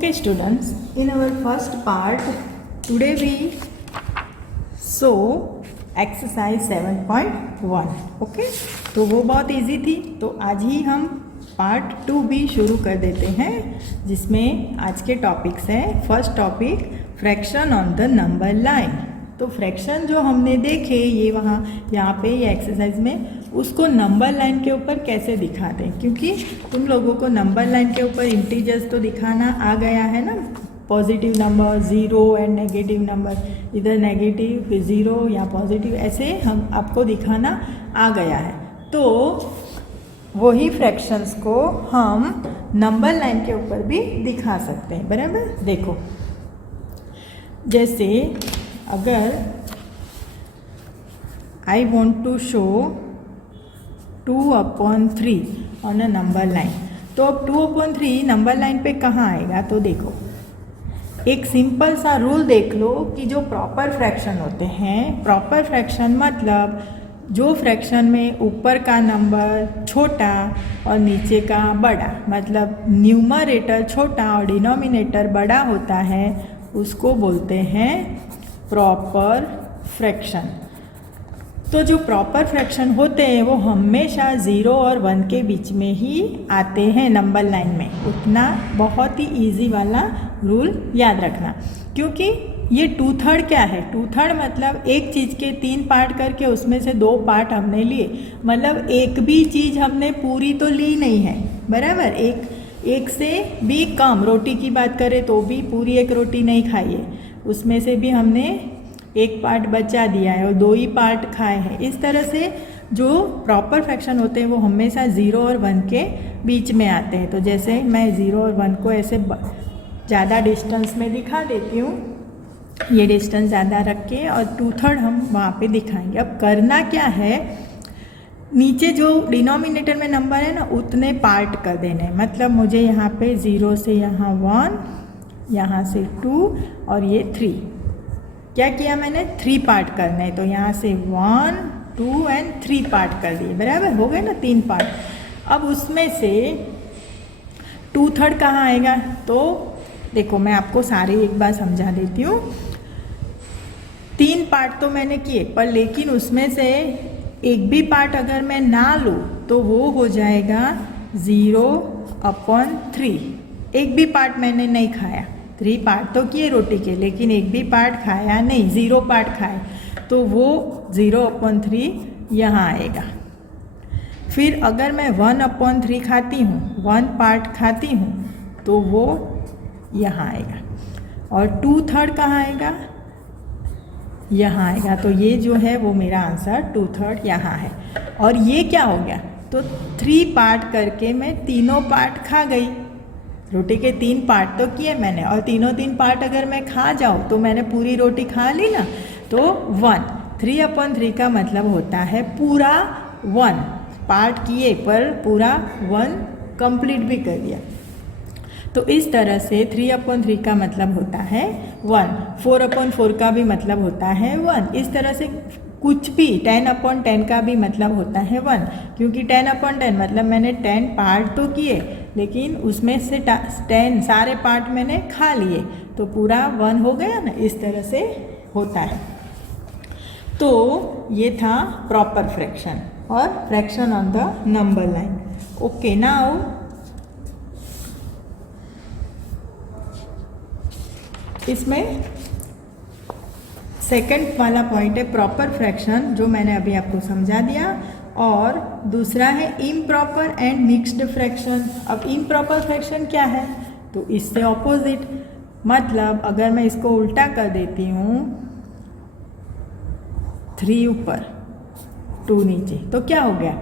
Okay students, in our first part today we saw exercise 7.1. Okay तो वो बहुत easy थी, तो आज ही हम पार्ट 2 भी शुरू कर देते हैं, जिसमें आज के टॉपिक्स हैं. First topic fraction on the number line. तो फ्रैक्शन जो हमने देखे ये यहाँ पे ये एक्सरसाइज में, उसको नंबर लाइन के ऊपर कैसे दिखाते हैं, क्योंकि तुम लोगों को नंबर लाइन के ऊपर इंटीजर्स तो दिखाना आ गया है ना. Positive number, zero and negative number, इधर नेगेटिव फिर ज़ीरो या पॉजिटिव, ऐसे हम आपको दिखाना आ गया है. तो वही फ्रैक्शंस को हम नंबर लाइन के ऊपर भी दिखा सकते हैं. बराबर. देखो जैसे अगर I want to show 2/3 on a number line, तो अब 2/3 नंबर लाइन पे कहाँ आएगा. तो देखो एक सिंपल सा रूल देख लो कि जो प्रॉपर फ्रैक्शन होते हैं, प्रॉपर फ्रैक्शन मतलब जो फ्रैक्शन में ऊपर का नंबर छोटा और नीचे का बड़ा, मतलब न्यूमरेटर छोटा और डिनोमिनेटर बड़ा होता है, उसको बोलते हैं प्रॉपर फ्रैक्शन. तो जो प्रॉपर फ्रैक्शन होते हैं वो हमेशा 0 और 1 के बीच में ही आते हैं नंबर लाइन में. उतना बहुत ही इजी वाला रूल याद रखना, क्योंकि ये 2/3 क्या है. 2/3 मतलब एक चीज़ के 3 पार्ट करके उसमें से 2 पार्ट हमने लिए, मतलब एक भी चीज़ हमने पूरी तो ली नहीं है. बराबर. एक से भी कम, रोटी की बात करें तो भी पूरी एक रोटी नहीं खाई है, उसमें से भी हमने एक पार्ट बचा दिया है और 2 ही पार्ट खाए हैं. इस तरह से जो प्रॉपर फ्रैक्शन होते हैं वो हमेशा 0 और 1 के बीच में आते हैं. तो जैसे मैं 0 और 1 को ऐसे ज़्यादा डिस्टेंस में दिखा देती हूँ, ये डिस्टेंस ज़्यादा रख के, और 2/3 हम वहाँ पे दिखाएंगे. अब करना क्या है, नीचे जो डिनोमिनेटर में नंबर है ना, उतने पार्ट कर देने. मतलब मुझे यहाँ पे 0 से यहाँ 1, यहाँ से 2 और ये 3. क्या किया मैंने, 3 पार्ट करने हैं. तो यहाँ से 1, 2 एंड 3 पार्ट कर दिए. बराबर. हो गए ना 3 पार्ट. अब उसमें से 2/3 कहाँ आएगा. तो देखो मैं आपको सारे एक बार समझा देती हूँ. 3 पार्ट तो मैंने किए, पर लेकिन उसमें से एक भी पार्ट अगर मैं ना लूँ तो वो हो जाएगा 0/3. एक भी पार्ट मैंने नहीं खाया. 3 पार्ट तो किए रोटी के, लेकिन एक भी पार्ट खाया नहीं, 0 पार्ट खाए, तो वो 0/3 यहाँ आएगा. फिर अगर मैं 1/3 खाती हूँ, 1 पार्ट खाती हूँ, तो वो यहाँ आएगा. और 2/3 कहाँ आएगा, यहाँ आएगा. तो ये जो है वो मेरा आंसर 2/3 यहाँ है. और ये क्या हो गया, तो 3 पार्ट करके मैं तीनों पार्ट खा गई. रोटी के 3 पार्ट तो किए मैंने, और तीनों 3 पार्ट अगर मैं खा जाऊँ तो मैंने पूरी रोटी खा ली ना. तो 1, 3/3 का मतलब होता है पूरा 1 पार्ट किए, पर पूरा 1 कंप्लीट भी कर दिया. तो इस तरह से 3/3 का मतलब होता है 1. 4/4 का भी मतलब होता है 1. इस तरह से कुछ भी 10/10 का भी मतलब होता है 1, क्योंकि 10/10 मतलब मैंने 10 पार्ट तो किए, लेकिन उसमें से 10 सारे पार्ट मैंने खा लिए, तो पूरा 1 हो गया ना. इस तरह से होता है. तो ये था प्रॉपर फ्रैक्शन और fraction on the number line. Okay, now इसमें सेकंड वाला पॉइंट है प्रॉपर फ्रैक्शन, जो मैंने अभी आपको समझा दिया. और दूसरा है इम्प्रॉपर एंड मिक्स्ड फ्रैक्शन. अब इम्प्रॉपर फ्रैक्शन क्या है, तो इससे ऑपोजिट, मतलब अगर मैं इसको उल्टा कर देती हूँ, 3 ऊपर 2 नीचे, तो क्या हो गया,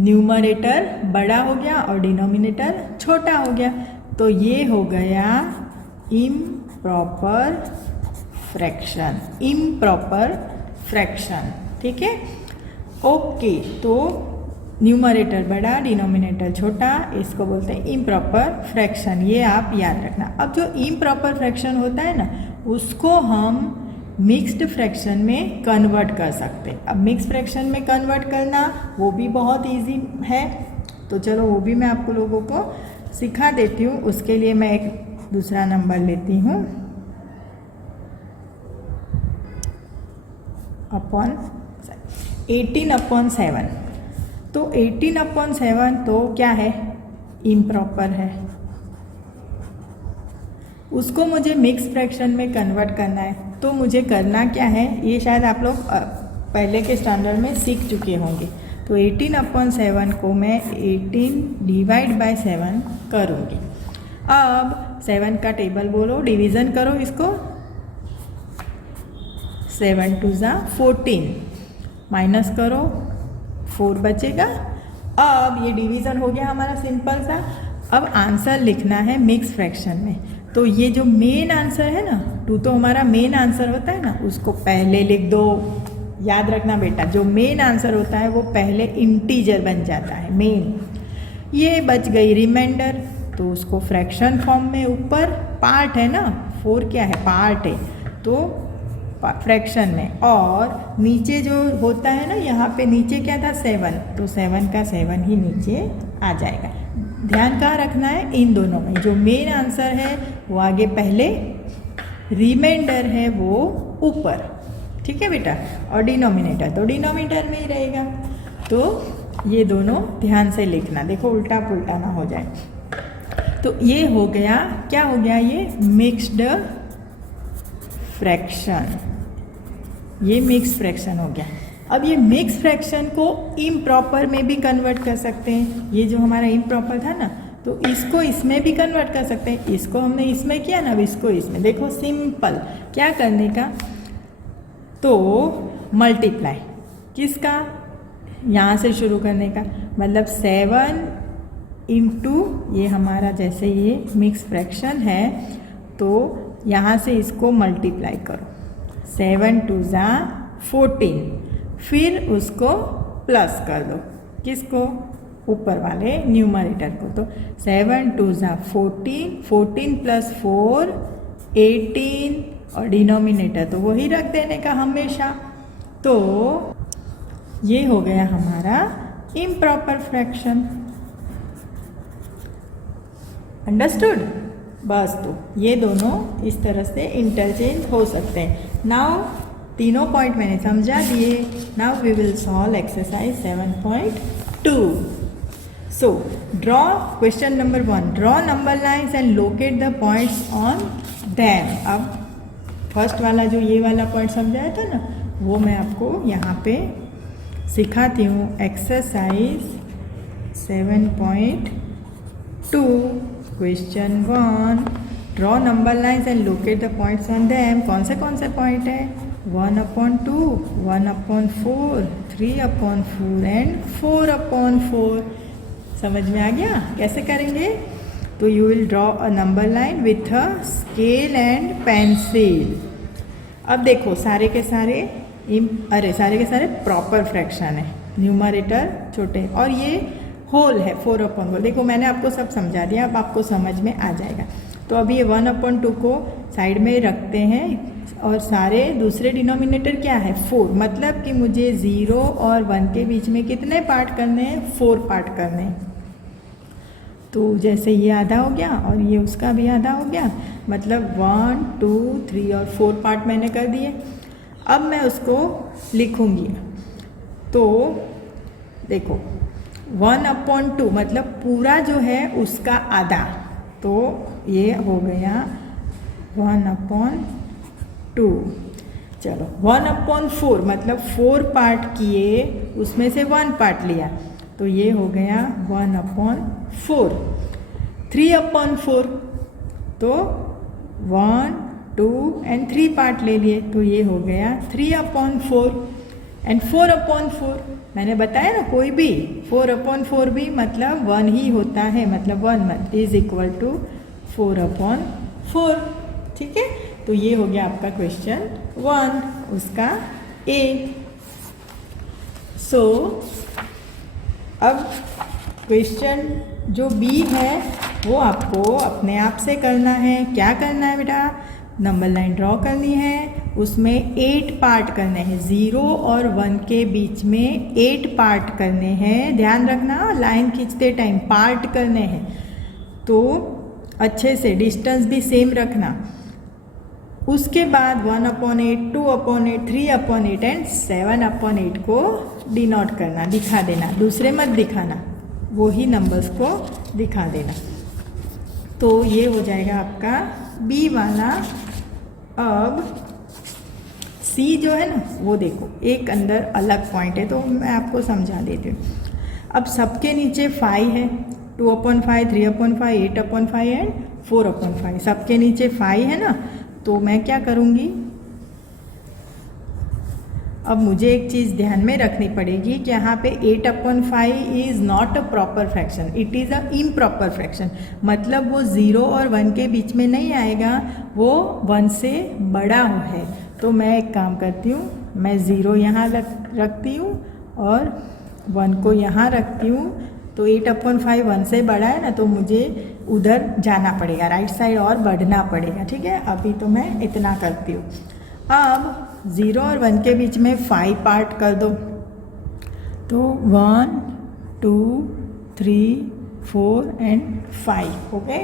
न्यूमरेटर बड़ा हो गया और डिनोमिनेटर छोटा हो गया. तो ये हो गया इम्प्रॉपर फ्रैक्शन. Improper fraction. ठीक है. ओके, तो न्यूमरेटर बड़ा, डिनोमिनेटर छोटा, इसको बोलते हैं इम्प्रॉपर फ्रैक्शन. ये आप याद रखना. अब जो इम्प्रॉपर फ्रैक्शन होता है ना, उसको हम मिक्स्ड फ्रैक्शन में कन्वर्ट कर सकते हैं. अब मिक्स्ड फ्रैक्शन में कन्वर्ट करना वो भी बहुत इजी है, तो चलो वो भी मैं आपको लोगों को सिखा देती हूँ. उसके लिए मैं एक दूसरा नंबर लेती हूँ अपॉन 18/7। तो 18/7 तो क्या है, इम्प्रॉपर है, उसको मुझे मिक्स फ्रैक्शन में कन्वर्ट करना है। तो मुझे करना क्या है, ये शायद आप लोग पहले के स्टैंडर्ड में सीख चुके होंगे। तो 18/7 को मैं 18/7 करूँगी। अब 7 का टेबल बोलो, डिवीज़न करो इसको, 7 2 14, माइनस करो 4 बचेगा। अब ये डिवीज़न हो गया हमारा सिंपल सा। अब आंसर लिखना है मिक्स फ्रैक्शन में। तो ये जो मेन आंसर है ना, 2 तो हमारा मेन आंसर होता है ना, उसको पहले लिख दो। याद रखना बेटा, जो मेन आंसर होता है वो पहले इंटीजर बन जाता है, मेन। ये बच गई रिमाइंडर, तो उसको फ्रैक्शन फॉर्म में, ऊपर पार्ट है ना, 4 क्या है, पार्ट है, तो फ्रैक्शन में। और नीचे जो होता है ना, यहाँ पे नीचे क्या था, 7, तो 7 का 7 ही नीचे आ जाएगा। ध्यान कहाँ रखना है, इन दोनों में। जो मेन आंसर है वो आगे पहले, रिमाइंडर है वो ऊपर, ठीक है बेटा। और डिनोमिनेटर तो डिनोमिनेटर में ही रहेगा। तो ये दोनों ध्यान से लिखना, देखो उल्टा पुल्टा ना हो जाए। तो ये हो गया, क्या हो गया, ये मिक्स्ड फ्रैक्शन, ये मिक्स फ्रैक्शन हो गया। अब ये मिक्स फ्रैक्शन को इम्प्रॉपर में भी कन्वर्ट कर सकते हैं। ये जो हमारा इम्प्रॉपर था ना, तो इसको इसमें भी कन्वर्ट कर सकते हैं। इसको हमने इसमें किया ना, अब इसको इसमें। देखो सिंपल, क्या करने का, तो मल्टीप्लाई किसका, यहाँ से शुरू करने का, मतलब 7 इंटू ये हमारा, जैसे ये मिक्स फ्रैक्शन है तो यहाँ से इसको मल्टीप्लाई करो, 7 2 14, फिर उसको प्लस कर दो, किसको, ऊपर वाले न्यूमरेटर को। तो 7 2 14, 14 + 4 18, और डिनोमिनेटर तो वही रख देने का हमेशा। तो ये हो गया हमारा इम्प्रॉपर फ्रैक्शन। अंडरस्टूड? बस, तो ये दोनों इस तरह से इंटरचेंज हो सकते हैं। नाउ तीनों पॉइंट मैंने समझा दिए। Now we will solve exercise 7.2। So draw question number 1, draw number lines and locate the points on them. अब फर्स्ट वाला जो ये वाला पॉइंट समझाया था ना, वो मैं आपको यहाँ पे सिखाती हूँ। Exercise 7.2 question 1, draw number lines and locate the points on them. कौन से पॉइंट है, 1/2, 1/4, 3/4 एंड 4/4। समझ में आ गया कैसे करेंगे? तो you will draw a number line with a scale and pencil. अब देखो सारे के सारे प्रॉपर फ्रैक्शन है, न्यूमरेटर छोटे, और ये होल है 4/4। देखो मैंने आपको सब समझा दिया, अब आपको समझ में आ जाएगा। तो अब ये 1/2 को साइड में रखते हैं, और सारे दूसरे डिनोमिनेटर क्या है, 4, मतलब कि मुझे 0 और 1 के बीच में कितने पार्ट करने हैं, 4 पार्ट करने हैं। तो जैसे ये आधा हो गया और ये उसका भी आधा हो गया, मतलब 1 2 3 और 4 पार्ट मैंने कर दिए। अब मैं उसको लिखूंगी। तो देखो 1/2 मतलब पूरा जो है उसका आधा, तो ये हो गया 1/2। चलो 1/4 मतलब 4 पार्ट किए, उसमें से 1 पार्ट लिया, तो ये हो गया 1/4। 3/4 तो 1 2 एंड 3 पार्ट ले लिए, तो ये हो गया 3/4। एंड 4/4 मैंने बताया ना, कोई भी 4/4 भी मतलब 1 ही होता है, मतलब 1 इज इक्वल टू 4/4। ठीक है, तो ये हो गया आपका क्वेश्चन 1, उसका ए। सो अब क्वेश्चन जो बी है वो आपको अपने आप से करना है। क्या करना है बेटा, नंबर लाइन ड्रॉ करनी है, उसमें 8 पार्ट करने हैं, 0 और 1 के बीच में 8 पार्ट करने हैं। ध्यान रखना, लाइन खींचते टाइम पार्ट करने हैं। तो अच्छे से डिस्टेंस भी सेम रखना। उसके बाद 1/8, 2/8, 3/8 एंड 7/8 को डिनोट करना, दिखा देना, दूसरे मत दिखाना, वही नंबर्स को दिखा देना। तो ये हो जाएगा आपका बी वाला। अब सी जो है ना वो देखो एक अंदर अलग पॉइंट है, तो मैं आपको समझा देती हूँ। अब सबके नीचे 5 है, 2/5, 3/5, 8/5 एंड 4/5, सबके नीचे 5 है ना। तो मैं क्या करूँगी, अब मुझे एक चीज़ ध्यान में रखनी पड़ेगी कि यहाँ पे 8/5 is not a proper fraction, it is a improper fraction. मतलब वो 0 और 1 के बीच में नहीं आएगा, वो 1 से बड़ा है। तो मैं एक काम करती हूँ, मैं 0 यहाँ रखती हूँ और 1 को यहाँ रखती हूँ। तो 8/5 1 से बड़ा है ना, तो मुझे उधर जाना पड़ेगा, राइट साइड और बढ़ना पड़ेगा। ठीक है, अभी तो मैं इतना करती हूँ। अब 0 और 1 के बीच में 5 पार्ट कर दो, तो 1, 2, 3, 4 एंड 5। ओके,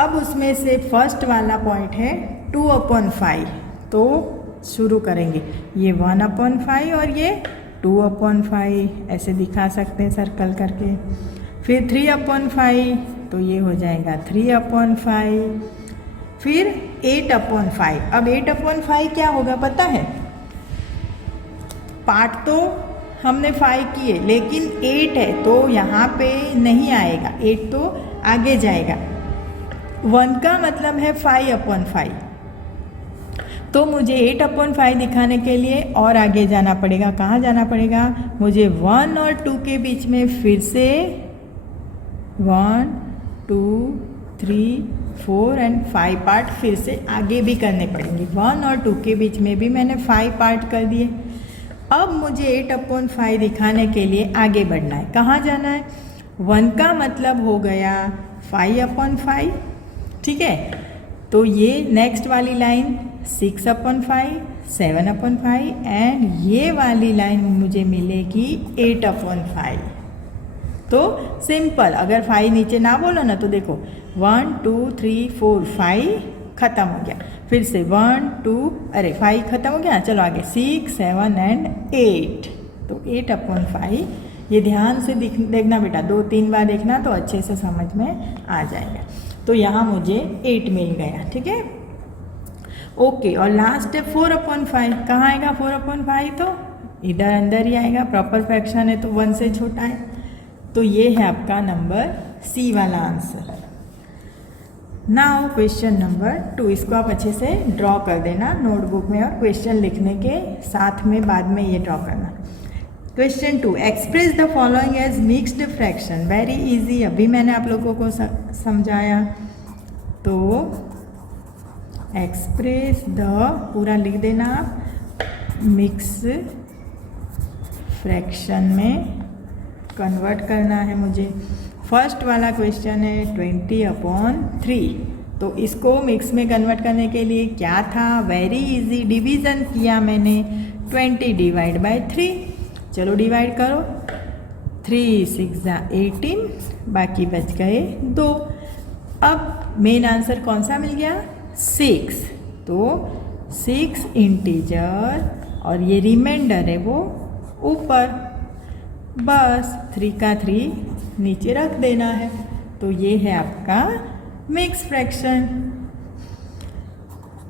अब उसमें से फर्स्ट वाला पॉइंट है 2/5, तो शुरू करेंगे, ये 1/5 और ये 2/5 ऐसे दिखा सकते हैं सर्कल करके। फिर 3/5, तो ये हो जाएगा 3/5। फिर 8/5। अब 8/5 क्या होगा पता है, पार्ट तो हमने 5 किए, लेकिन 8 है तो यहाँ पे नहीं आएगा, 8 तो आगे जाएगा। 1 का मतलब है 5/5, तो मुझे 8/5 दिखाने के लिए और आगे जाना पड़ेगा। कहाँ जाना पड़ेगा, मुझे 1 और 2 के बीच में फिर से 1, 2, 3, 4 एंड 5 पार्ट फिर से आगे भी करने पड़ेंगे। 1 और 2 के बीच में भी मैंने 5 पार्ट कर दिए। अब मुझे 8/5 दिखाने के लिए आगे बढ़ना है। कहाँ जाना है, 1 का मतलब हो गया 5/5। ठीक है, तो ये नेक्स्ट वाली लाइन 6/5, 7/5 एंड ये वाली लाइन मुझे मिलेगी 8/5। तो सिंपल, अगर 5 नीचे ना बोलो ना तो देखो 1, 2, 3, 4, 5 खत्म हो गया। फिर से 1, 2, अरे 5 खत्म हो गया, चलो आगे 6, 7 एंड 8। तो 8/5, ये ध्यान से देखना बेटा, 2-3 बार देखना तो अच्छे से समझ में आ जाएगा। तो यहाँ मुझे 8 मिल गया। ठीक है, ओके। और लास्ट है 4/5, कहाँ आएगा 4/5, तो इधर अंदर ही आएगा, प्रॉपर फ्रैक्शन है तो 1 से छोटा है। तो ये है आपका नंबर सी वाला आंसर। नाउ क्वेश्चन नंबर 2, इसको आप अच्छे से ड्रॉ कर देना नोटबुक में, और क्वेश्चन लिखने के साथ में बाद में ये ड्रॉ करना। Question 2, express the following as mixed fraction. Very easy, अभी मैंने आप लोगों को समझाया। तो एक्सप्रेस द, पूरा लिख देना आप, मिक्स फ्रैक्शन में कन्वर्ट करना है मुझे। फर्स्ट वाला क्वेश्चन है 20/3, तो इसको मिक्स में कन्वर्ट करने के लिए क्या था, वेरी इजी, डिवीज़न किया मैंने, 20 / 3। चलो डिवाइड करो, 3 6 18, बाकी बच गए 2। अब मेन आंसर कौन सा मिल गया, 6। तो 6 इंटीजर और ये रिमाइंडर है वो ऊपर, बस 3 का 3 नीचे रख देना है। तो ये है आपका मिक्स फ्रैक्शन।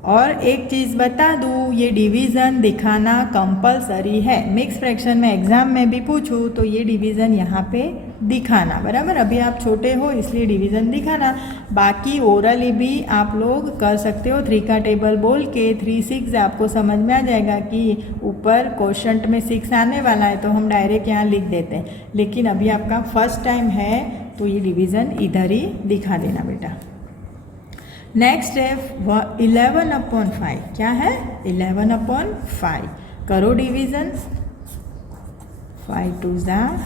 और एक चीज़ बता दूँ, ये डिवीज़न दिखाना कंपलसरी है। मिक्स फ्रैक्शन में एग्ज़ाम में भी पूछूँ तो ये डिवीज़न यहाँ पे दिखाना, बराबर। अभी आप छोटे हो इसलिए डिवीज़न दिखाना, बाकी ओरली भी आप लोग कर सकते हो। 3 का टेबल बोल के 3 6 आपको समझ में आ जाएगा कि ऊपर क्वोशंट में 6 आने वाला है, तो हम डायरेक्ट यहाँ लिख देते हैं। लेकिन अभी आपका फर्स्ट टाइम है तो ये डिवीज़न इधर ही दिखा देना बेटा। नेक्स्ट है 11/5, क्या है 11/5, करो डिवीज़न, 5 2 10,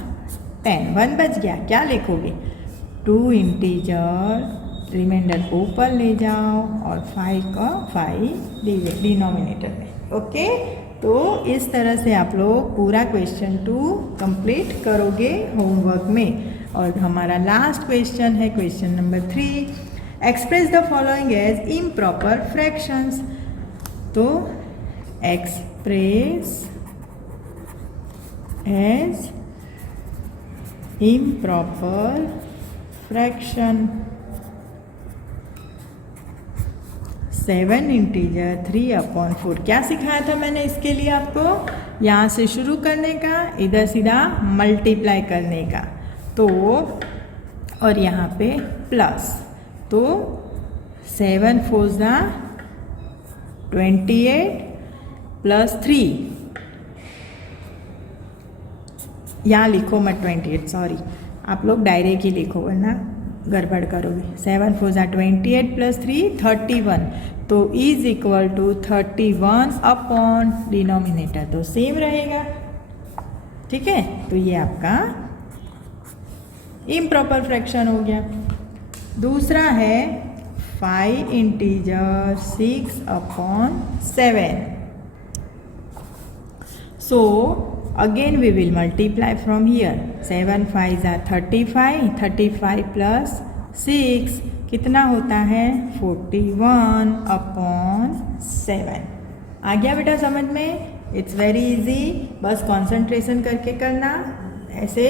1 बच गया, क्या लिखोगे, 2 इंटीजर, रिमाइंडर को ऊपर ले जाओ और 5 का 5 डिनोमिनेटर में। ओके, तो इस तरह से आप लोग पूरा क्वेश्चन 2 कंप्लीट करोगे होमवर्क में। और हमारा लास्ट क्वेश्चन है question number 3, express the following as improper fractions, तो express as improper fraction, 7 integer 3/4। क्या सिखाया था मैंने इसके लिए आपको? यहाँ से शुरू करने का, इधर सीधा मल्टीप्लाई करने का, तो और यहाँ पे प्लस, तो 7 4 28 प्लस 3, यहाँ लिखो मत 28, सॉरी, आप लोग डायरेक्ट ही लिखो वरना गड़बड़ करोगे। 7 4 28 प्लस 3 31, तो is equal to 31 upon denominator, तो सेम रहेगा। ठीक है, तो ये आपका इम्प्रॉपर फ्रैक्शन हो गया। दूसरा है 5 integer 6/7। So again we will multiply from here, 7 5 35, 35 plus 6 कितना होता है? 41/7। आ गया बेटा समझ में? इट्स वेरी इजी, बस कंसंट्रेशन करके करना। ऐसे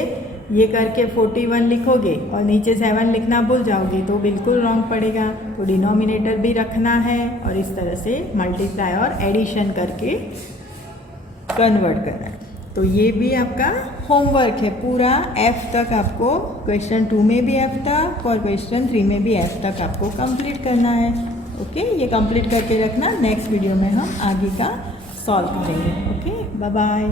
ये करके 41 लिखोगे और नीचे 7 लिखना भूल जाओगे तो बिल्कुल रॉन्ग पड़ेगा। तो डिनोमिनेटर भी रखना है और इस तरह से मल्टीप्लाई और एडिशन करके कन्वर्ट करना है। तो ये भी आपका होमवर्क है पूरा, F तक आपको, क्वेश्चन 2 में भी F तक और क्वेश्चन 3 में भी F तक आपको कंप्लीट करना है। ओके, ये कंप्लीट करके रखना, नेक्स्ट वीडियो में हम आगे का सॉल्व करेंगे। Okay, bye bye.